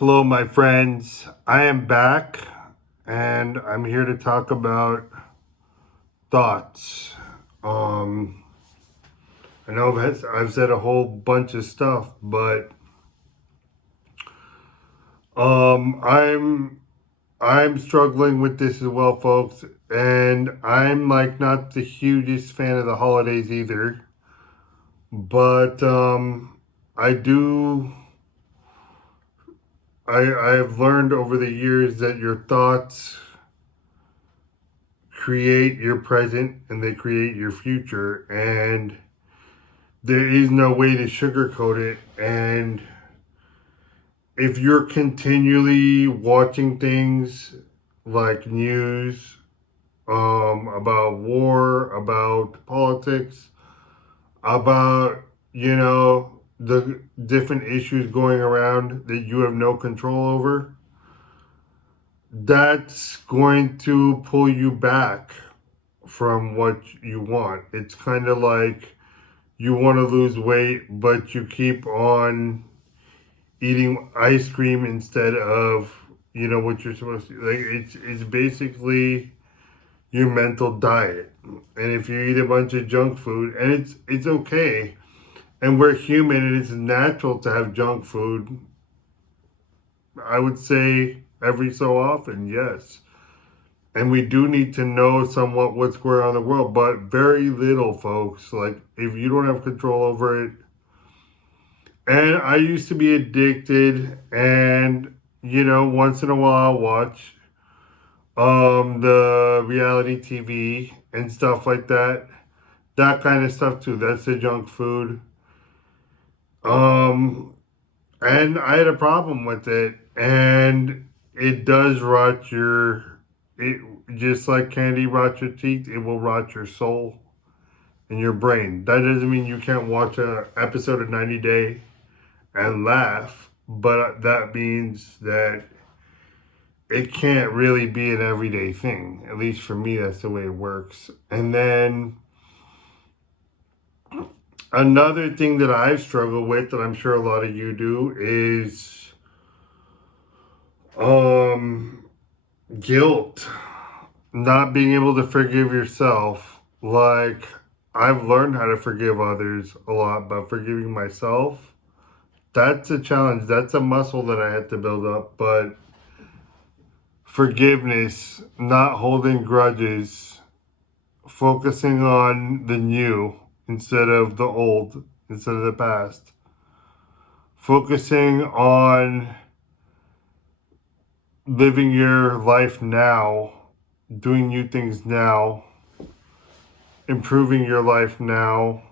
Hello, my friends. I am back and I'm here to talk about thoughts. Um, I know I've said a whole bunch of stuff, but um, I'm I'm struggling with this as well, folks. And I'm like not the hugest fan of the holidays either, but I do. I've learned over the years that your thoughts create your present and they create your future, and there is no way to sugarcoat it. And if you're continually watching things like news, about war, about politics, about the different issues going around that you have no control over, that's going to pull you back from what you want. It's kind of like you want to lose weight, but you keep on eating ice cream instead of what you're supposed to. Like it's basically your mental diet. And if you eat a bunch of junk food, and it's okay, and we're human, and it's natural to have junk food. I would say every so often, yes. And we do need to know somewhat what's going on in the world, but very little, folks. Like, if you don't have control over it, and I used to be addicted, and once in a while I'll watch the reality TV and stuff like that. That kind of stuff too. That's the junk food. Um and I had a problem with it, and it does rot your it just like candy rots your teeth, it will rot your soul and your brain. That doesn't mean you can't watch a episode of 90 Day and laugh, but that means that it can't really be an everyday thing. At least for me, that's the way it works. And then another thing that I've struggled with, that I'm sure a lot of you do, is guilt. Not being able to forgive yourself. Like, I've learned how to forgive others a lot, but forgiving myself, that's a challenge. That's a muscle that I had to build up. But forgiveness, not holding grudges, focusing on the new instead of the old, instead of the past, focusing on living your life now, doing new things now, improving your life now,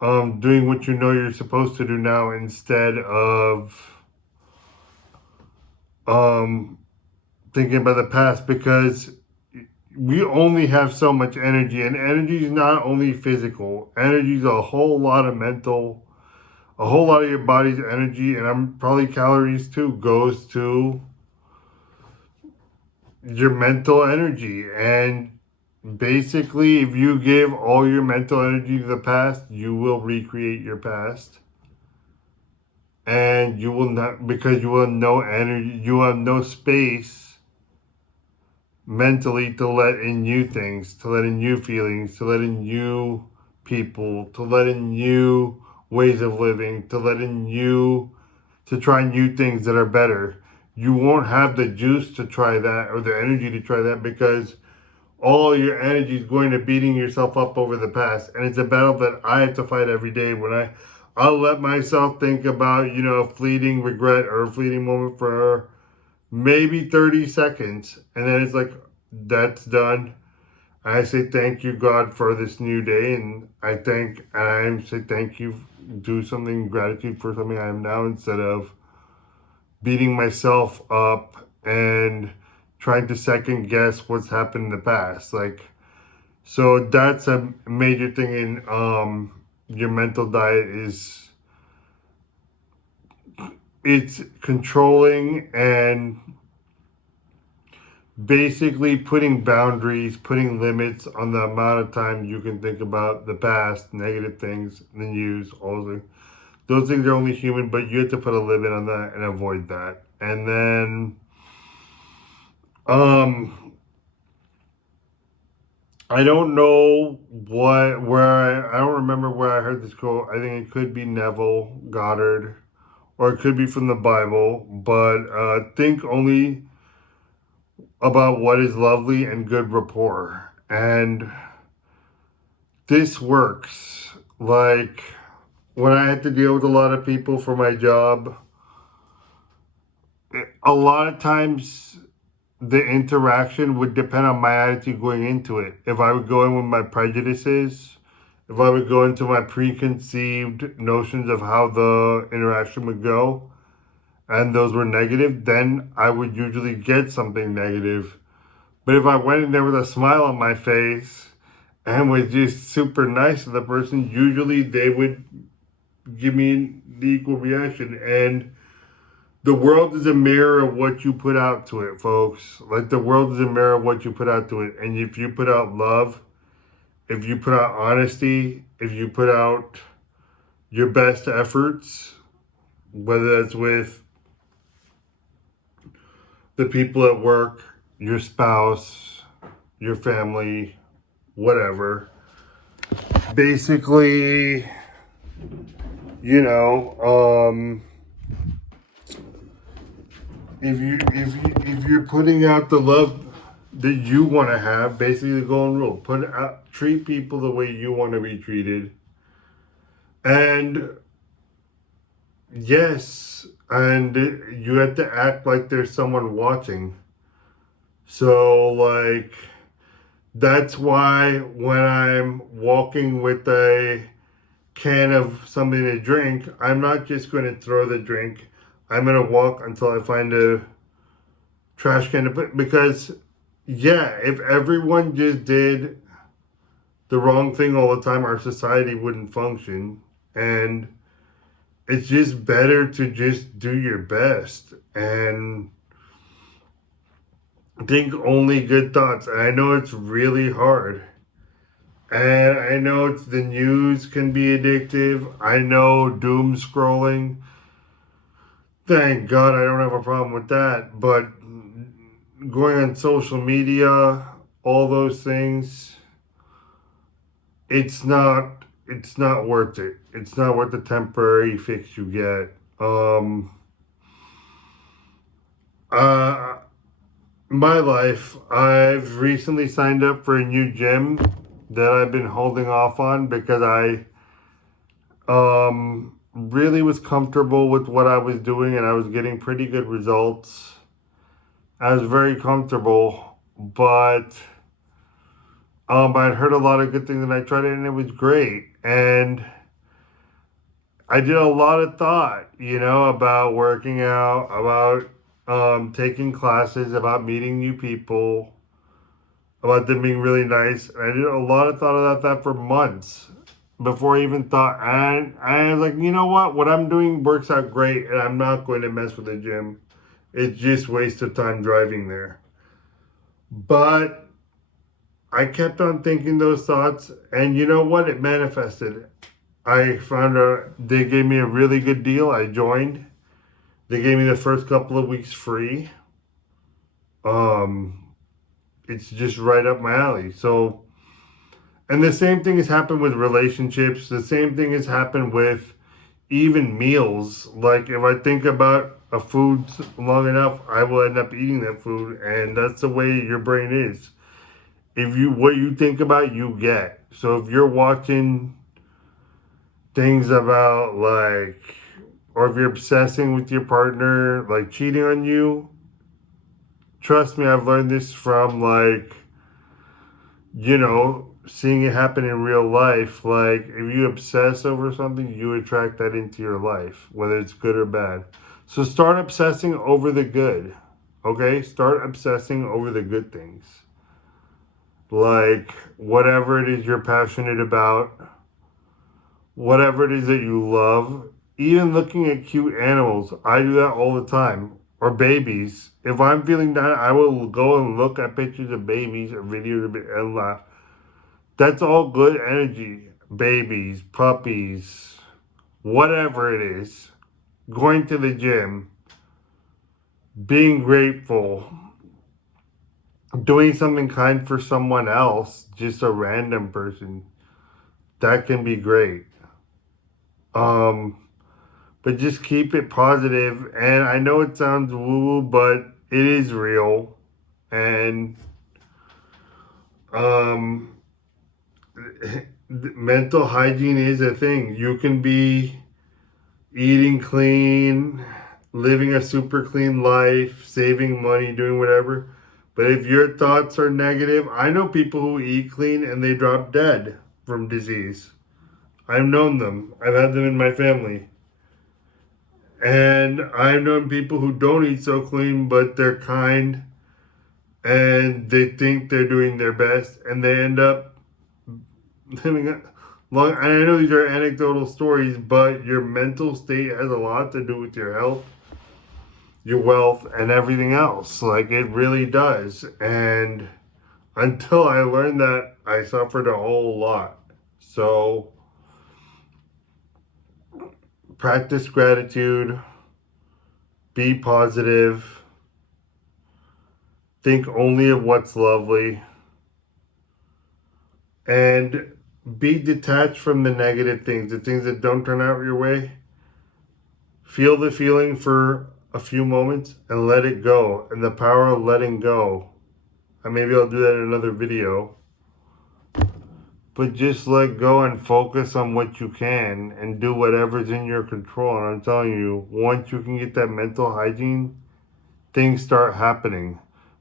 doing what you know you're supposed to do now instead of um, thinking about the past, because we only have so much energy, and energy is not only physical. Energy is a whole lot of mental, a whole lot of your body's energy, and I'm probably calories too, goes to your mental energy. And basically, if you give all your mental energy to the past, you will recreate your past. And you will not, because you will have no energy, you will have no space mentally to let in new things, to let in new feelings, to let in new people, to let in new ways of living, to let in new, to try new things that are better. You won't have the juice to try that, or the energy to try that, because all your energy is going to beating yourself up over the past. And it's a battle that I have to fight every day. When I'll let myself think about, a fleeting regret or a fleeting moment for maybe 30 seconds. And then it's like, that's done. I say thank you, God, for this new day. And I say thank you, do something, gratitude for something I am now, instead of beating myself up and trying to second guess what's happened in the past. Like, so that's a major thing in your mental diet. Is it's controlling and basically putting boundaries, putting limits on the amount of time you can think about the past, negative things, the news, all Those things are only human, but you have to put a limit on that and avoid that. And then, I don't know I don't remember where I heard this quote. I think it could be Neville Goddard, or it could be from the Bible. But think only about what is lovely and good rapport. And this works. Like, when I had to deal with a lot of people for my job, a lot of times the interaction would depend on my attitude going into it. If I would go in with my prejudices, if I would go into my preconceived notions of how the interaction would go, and those were negative, then I would usually get something negative. But if I went in there with a smile on my face and was just super nice to the person, usually they would give me the equal reaction. And the world is a mirror of what you put out to it, folks. Like, the world is a mirror of what you put out to it. And if you put out love, if you put out honesty, if you put out your best efforts, whether that's with the people at work, your spouse, your family, whatever, basically, you know, if you're putting out the love that you want to have, basically the golden rule: treat people the way you want to be treated. And yes, and you have to act like there's someone watching. So, like, that's why when I'm walking with a can of something to drink, I'm not just going to throw the drink. I'm going to walk until I find a trash can to put, because, yeah, if everyone just did the wrong thing all the time, our society wouldn't function. And it's just better to just do your best and think only good thoughts. And I know it's really hard. And I know the news can be addictive. I know doom scrolling. Thank God I don't have a problem with that. But going on social media, all those things, it's not worth it. It's not worth the temporary fix you get. Uh my life, I've recently signed up for a new gym that I've been holding off on because I really was comfortable with what I was doing, and I was getting pretty good results. I was very comfortable, but I'd heard a lot of good things, and I tried it, and it was great. And I did a lot of thought, about working out, about taking classes, about meeting new people, about them being really nice. And I did a lot of thought about that for months before I even thought. And I was like, you know what I'm doing works out great, and I'm not going to mess with the gym. It's just waste of time driving there. But I kept on thinking those thoughts, and you know what? It manifested. I found they gave me a really good deal. I joined. They gave me the first couple of weeks free. It's just right up my alley. So, and the same thing has happened with relationships. The same thing has happened with even meals. Like, if I think about a food long enough, I will end up eating that food, and that's the way your brain is. What you think about, you get. So if you're watching things about, like, or if you're obsessing with your partner, like cheating on you, trust me, I've learned this from, like, seeing it happen in real life. Like, if you obsess over something, you attract that into your life, whether it's good or bad. So start obsessing over the good, okay? Start obsessing over the good things. Like, whatever it is you're passionate about, whatever it is that you love, even looking at cute animals. I do that all the time. Or babies. If I'm feeling down, I will go and look at pictures of babies or videos of it and laugh. That's all good energy. Babies, puppies, whatever it is, going to the gym, being grateful, doing something kind for someone else, just a random person, that can be great. But just keep it positive. And I know it sounds woo-woo, but it is real. And um, mental hygiene is a thing. You can be eating clean, living a super clean life, saving money, doing whatever. But if your thoughts are negative, I know people who eat clean and they drop dead from disease. I've known them. I've had them in my family. And I've known people who don't eat so clean, but they're kind and they think they're doing their best and they end up living a long. And I know these are anecdotal stories, but your mental state has a lot to do with your health, your wealth, and everything else. Like it really does. And until I learned that, I suffered a whole lot. So practice gratitude, be positive, think only of what's lovely, and be detached from the negative things, the things that don't turn out your way. Feel the feeling for a few moments and let it go. And the power of letting go. And maybe I'll do that in another video. But just let go and focus on what you can and do whatever's in your control. And I'm telling you, once you can get that mental hygiene, things start happening.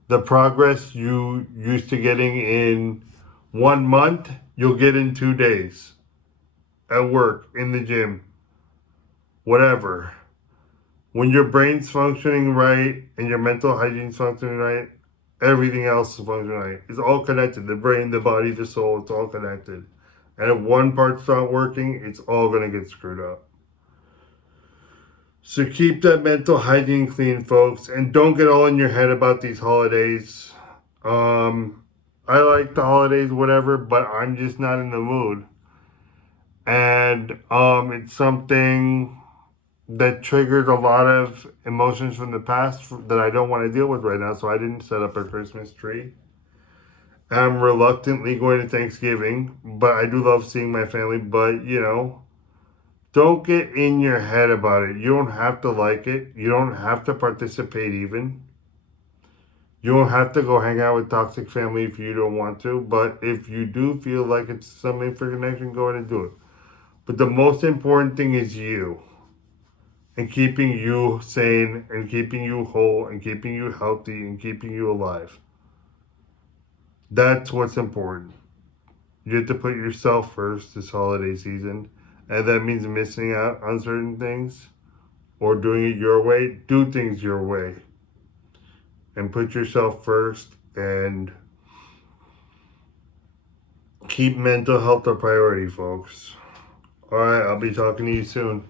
The progress you used to getting in 1 month, you'll get in 2 days. At work, in the gym, whatever. When your brain's functioning right and your mental hygiene's functioning right, everything else is functioning right. It's all connected. The brain, the body, the soul, it's all connected. And if one part's not working, it's all going to get screwed up. So keep that mental hygiene clean, folks. And don't get all in your head about these holidays. I like the holidays, whatever, but I'm just not in the mood. And it's something that triggers a lot of emotions from the past that I don't want to deal with right now. So I didn't set up a Christmas tree. I'm reluctantly going to Thanksgiving, but I do love seeing my family. But, don't get in your head about it. You don't have to like it. You don't have to participate even. You don't have to go hang out with toxic family if you don't want to. But if you do feel like it's something for connection, go ahead and do it. But the most important thing is you. And keeping you sane, and keeping you whole, and keeping you healthy, and keeping you alive. That's what's important. You have to put yourself first this holiday season. And that means missing out on certain things or doing it your way. Do things your way. And put yourself first and keep mental health a priority, folks. All right, I'll be talking to you soon.